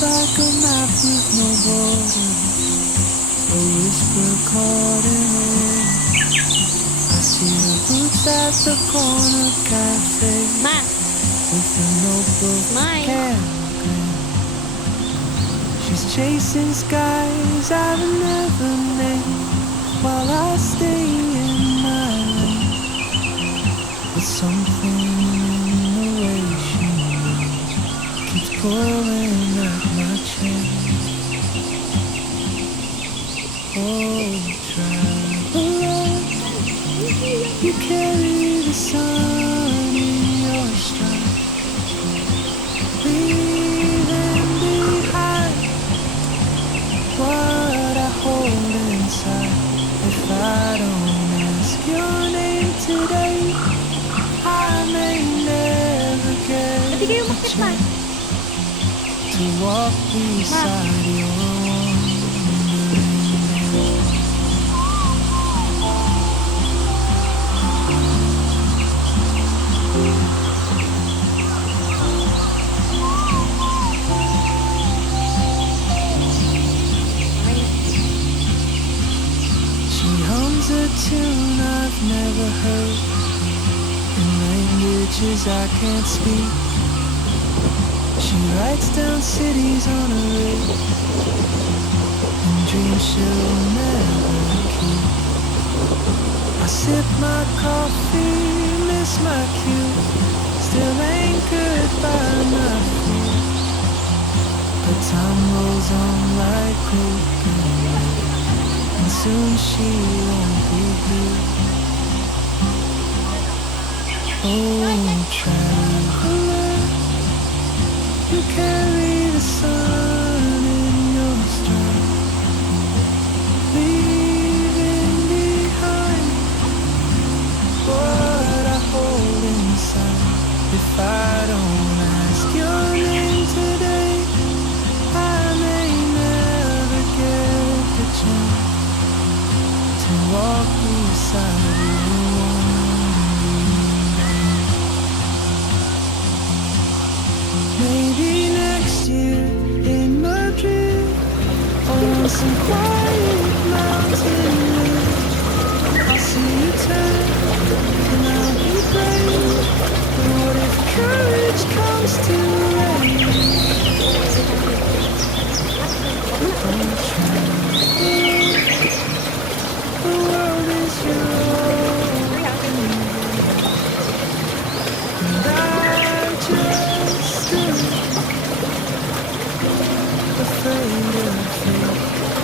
Like a map with no borders, a whisper caught in the wind. I see her boots at the corner cafe with a notebook and a grin. She's chasing skies I've never named while I stay in my lane. But something in the way she moves keeps pulling at my chain. Oh, traveler, you carry the sun in your stride, leaving behind what I hold inside. If I don't ask your name today, I may never get the chance to walk beside your wandering hand. She hums a tune I've never heard in languages I can't speak. She writes down cities on a rig and dreams she'll never keep. I sip my coffee, miss my cue, still anchored by my feet. But time rolls on like coconut, and soon she won't be here. Oh, traveler, you carry the sun in your stride, leaving behind what I hold inside. If I don't ask your name today, I may never get the chance to walk beside you. Maybe next year in Madrid, on some quiet mountain ridge, I'll see you turn and I'll be brave. But what if courage comes too late? The world is yours, and I just stood afraid of fate.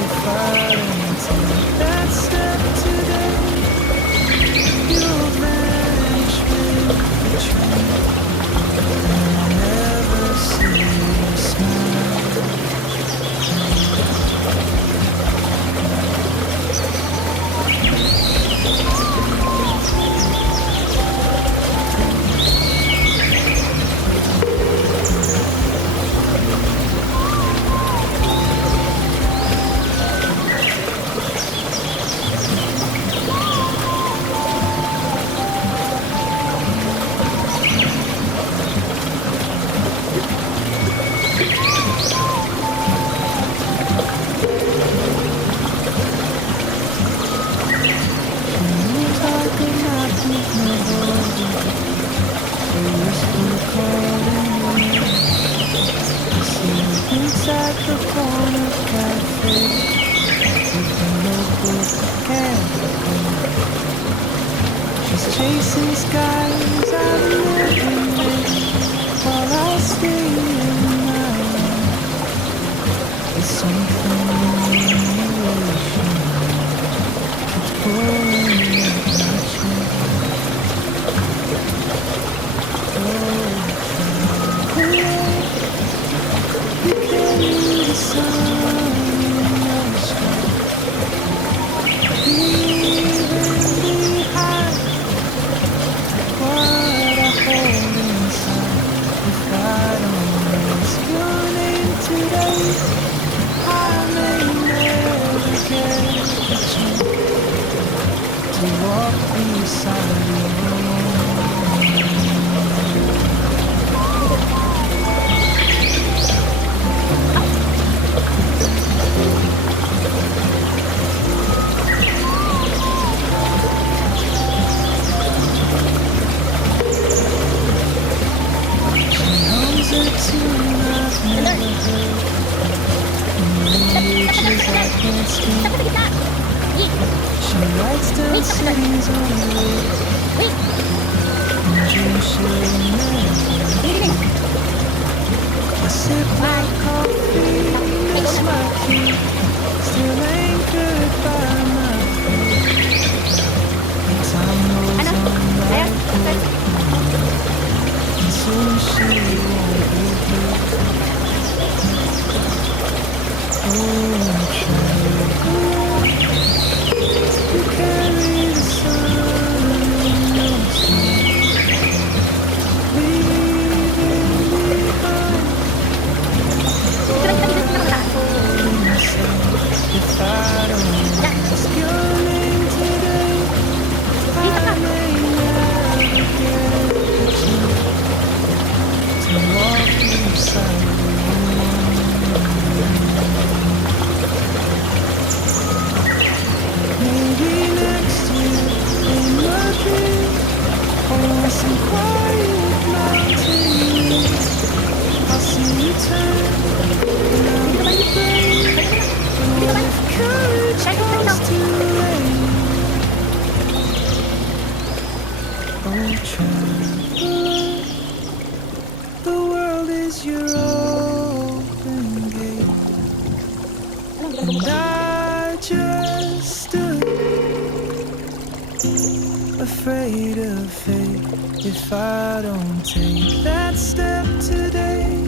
If I don't take that step today, you'll vanish with the train, and I'll never see you smile. At the corner cafe with a notebook and a pen. She's chasing skies I've never made while I stay in my lane. There's something in the ocean keeps pulling at my chain. You carry the sun in your stride, leaving behind what I hold I may never get the chance to walk beside you. She hums a tune I've never heard. Languages I can't speak. She writes down cities on the road and dreams she'll never. I sip my coffee, miss my key, still anchored by my feet. And time rolls on like gold, and soon she won't be here. Oh, true. You carry the sun in your soul, leaving behind if I don't ask your name today, I may never get the chance to walk beside you. Maybe next year in Madrid, or some quiet mountain breeze, I'll see you turn and I'll be brave. But if courage comes too late, oh traveler, the world is your open gate, and I just stood afraid of fate. If I don't take that step today,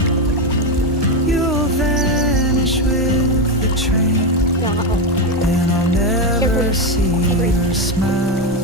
you'll vanish with the train, and I'll never see your smile.